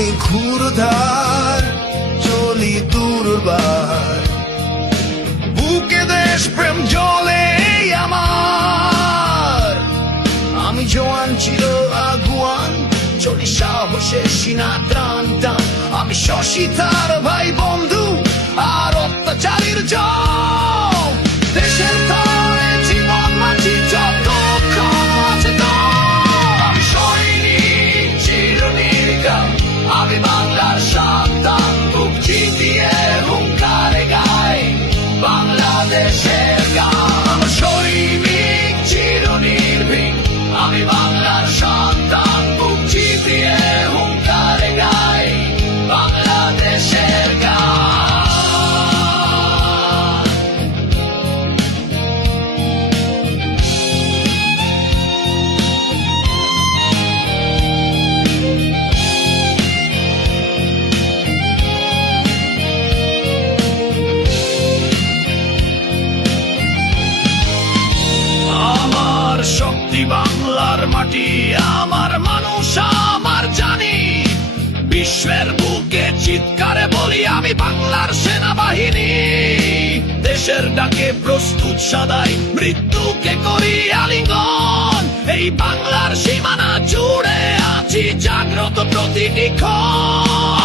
আমি ঘুরধার চলি দুর্বার। বুকে দেশ, প্রেম জলে আমার। আমি জোয়ান ছিল, আগুয়ান চলি সাহসে সিনা টান টান আমি শশী, তার ভাই, বন্ধু, আর অত্যাচারীর জল। সন্তান বুক চিতিয়ে হুঙ্কারে গাই বাংলাদেশের গান। সৈনিক চিরনির্ভীক আমি বাংলার সন্তান বাংলার মাটি, আমার মানুষ, আমার জানি। বিশ্বের বুকে চিৎকারে বলি আমি বাংলার সেনাবাহিনী। দেশের ডাকে প্রস্তুত সাদাই, মৃত্যুকে করি আলিঙ্গন। এই বাংলার সীমানা জুড়ে আছি জাগ্রত প্রতিটি ক্ষণ